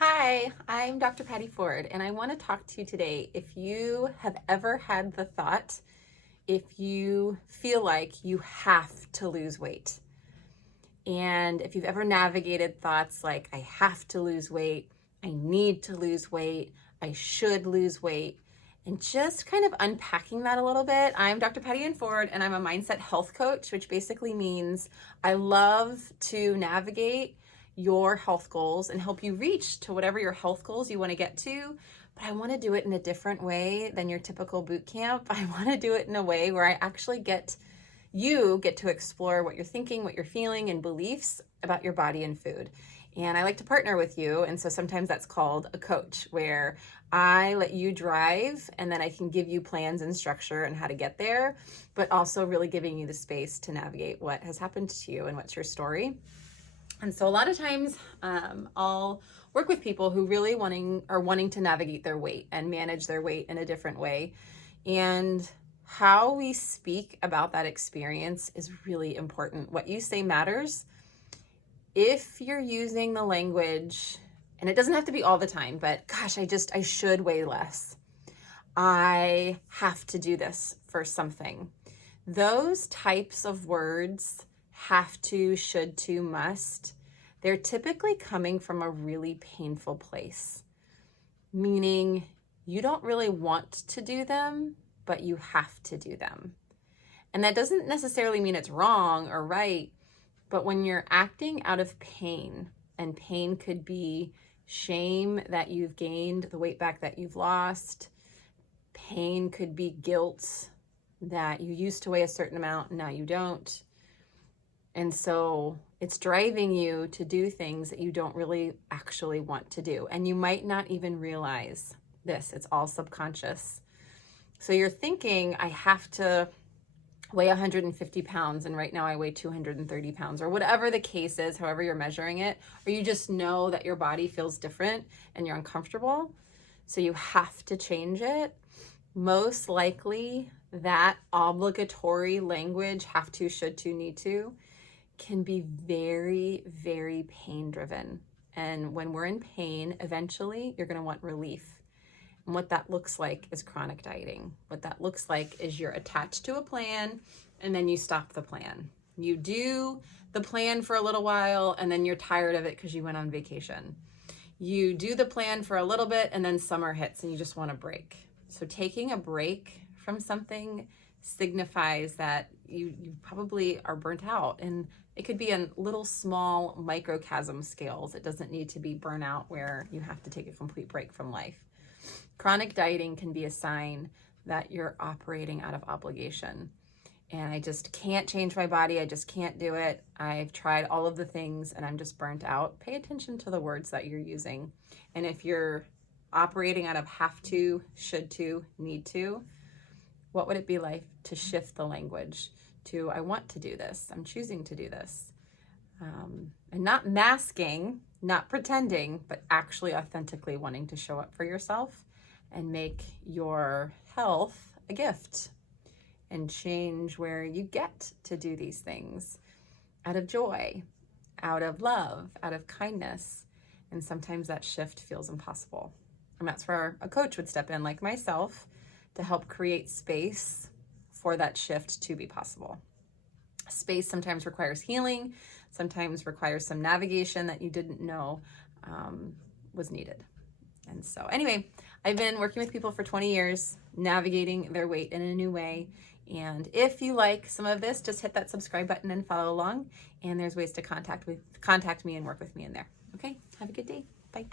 Hi, I'm Dr. Patty Ford, and I want to talk to you today. If you have ever had the thought, if you feel like you have to lose weight, and if you've ever navigated thoughts like, I have to lose weight, I need to lose weight, I should lose weight, and just kind of unpacking that a little bit. I'm Dr. Patty Ford, and I'm a mindset health coach, which basically means I love to navigate your health goals and help you reach to whatever your health goals you want to get to. But I want to do it in a different way than your typical boot camp. I want to do it in a way where I actually get to explore what you're thinking, what you're feeling, and beliefs about your body and food. And I like to partner with you. And so sometimes that's called a coach, where I let you drive and then I can give you plans and structure and how to get there, but also really giving you the space to navigate what has happened to you and what's your story. And so a lot of times I'll work with people who really wanting to navigate their weight and manage their weight in a different way. And how we speak about that experience is really important. What you say matters. If you're using the language, and it doesn't have to be all the time, but gosh, I should weigh less. I have to do this for something. Those types of words, have to, should to, must, they're typically coming from a really painful place, meaning you don't really want to do them, but you have to do them. And that doesn't necessarily mean it's wrong or right, but when you're acting out of pain, and pain could be shame that you've gained the weight back that you've lost, pain could be guilt that you used to weigh a certain amount and now you don't. And so it's driving you to do things that you don't really actually want to do. And you might not even realize this. It's all subconscious. So you're thinking, I have to weigh 150 pounds and right now I weigh 230 pounds, or whatever the case is, however you're measuring it, or you just know that your body feels different and you're uncomfortable. So you have to change it. Most likely that obligatory language, have to, should to, need to, can be very, very pain driven. And when we're in pain, eventually you're going to want relief. And what that looks like is chronic dieting. What that looks like is you're attached to a plan and then you stop the plan. You do the plan for a little while and then you're tired of it because you went on vacation. You do the plan for a little bit and then summer hits and you just want a break. So taking a break from something signifies that you probably are burnt out, and it could be in little small microcosm scales. It doesn't need to be burnout where you have to take a complete break from life. Chronic dieting can be a sign that you're operating out of obligation. And I just can't change my body. I just can't do it. I've tried all of the things and I'm just burnt out. Pay attention to the words that you're using. And if you're operating out of have to, should to, need to, what would it be like to shift the language to, I want to do this, I'm choosing to do this. And not masking, not pretending, but actually authentically wanting to show up for yourself and make your health a gift and change where you get to do these things out of joy, out of love, out of kindness. And sometimes that shift feels impossible. And that's where a coach would step in, like myself, to help create space for that shift to be possible. Space sometimes requires healing, sometimes requires some navigation that you didn't know was needed. And so anyway, I've been working with people for 20 years, navigating their weight in a new way. And if you like some of this, just hit that subscribe button and follow along. And there's ways to contact me and work with me in there. Okay, have a good day. Bye.